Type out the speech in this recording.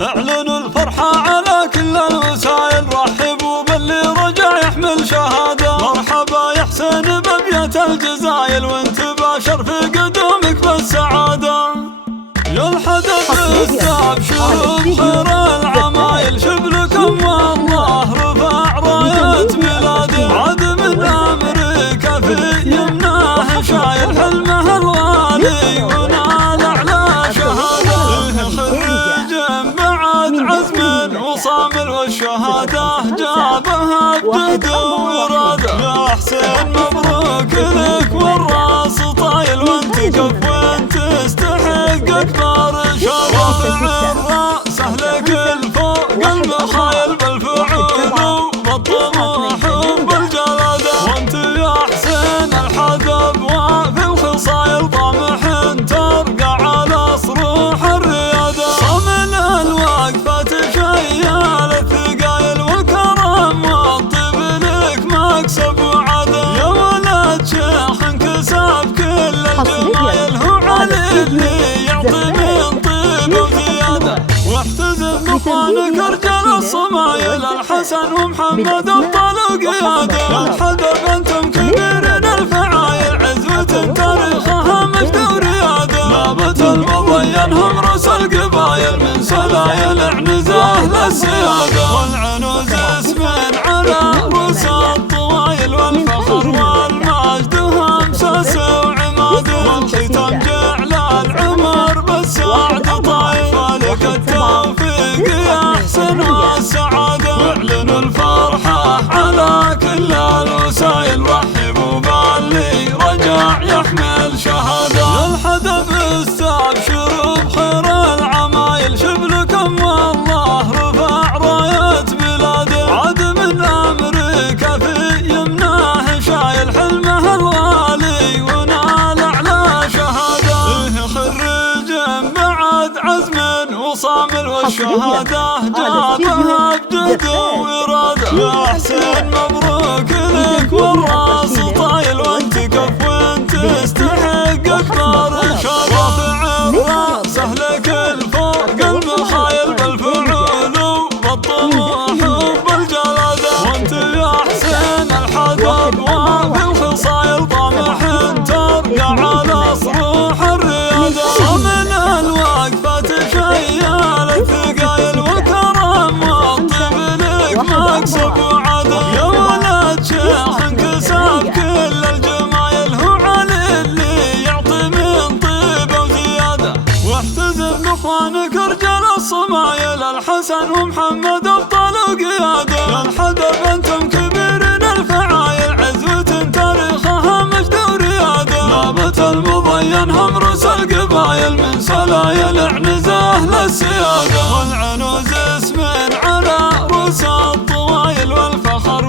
اعلنوا الفرحة على كل الوسائل، رحبوا باللي رجع يحمل شهادة. مرحبا يا حسين بأبيات الجزايل، وانت باشر في قدومك بالسعادة. يا الحدث استبشروا بخير العمايل، شبلكم والله رفع راية بلاده. عاد من أمريكا في يمناه شايل حلمه الغالي، ونال أعلى شهادة. خريج بعد عزم وصامل، والشهادة جابها بجهد وإرادة. يا حسين مبروك لك والراس طايل، وانت كف وانت تستحق أكبر شرف. الراس أهلك الفوق المخايل، بالفعول وبالطموح وبالجلادة. وانت يا حسين الحدب وفي الخصايل، طامح ترقع على صروح الريادة. صمل الوقفة تشيال الثقايل، والكرم والطيب لك مكسب وعادة. يا ولد شيخ انكسب كل الجمايل، هو علي اللي يعطي من طيب وزيادة. واحتزم باخوانك رجال الصمايل، الحسن ومحمد ابطال وقيادة. الحدب انتم كبيرين الفعايل، عزوة تاريخها مجد وريادة. نابت المضين هم رؤوس القبايل، من سلايل عنزاه للسيادة. والعنوز اسم على رؤوس الطوايل، والفخر والمجد هم ساس وعماده. والختام جعل العمر بالسعد طايل، ولك التوفيق يا حسن والسعادة. واعلنوا الفرحة على كل الوسائل، رحبوا باللي رجع يحمل شهادة. يا الحدث استبشروا بخير العمايل، شبلكم والله رفع راية بلاده. عاد من أمريكا في يمناه شايل حلمه الغالي، ونال أعلى شهادة. خريج بعد عزم وصامل، والشهادة جابها بجهد وإرادة. يا حسين مبروك لك والراس طايل، وانت كف وانت تستحق أكبر شرف. الراس أهلك الفوق المخايل، بالفعول وبالطموح وبالجلادة. وانت يا حسين الحدب وفي الخصايل، طامح ترقع على صروح الريادة. صمل الوقفة تشيال الثقايل، والكرم والطيب لك مكسب وعادة. يا ولد شيخ انكسب كل الجمايل، هو علي اللي يعطي من طيب وزيادة. واحتزم باخوانك رجال الصمايل، الحسن ومحمد ابطال وقيادة. يا الحدب انتم كبيرين الفعايل، عزوة تاريخها مجد وريادة. نابت المضين هم رؤوس القبايل، من سلايل عنزاه للسيادة. والعنوز اسم على رؤوس الطوايل، والفخر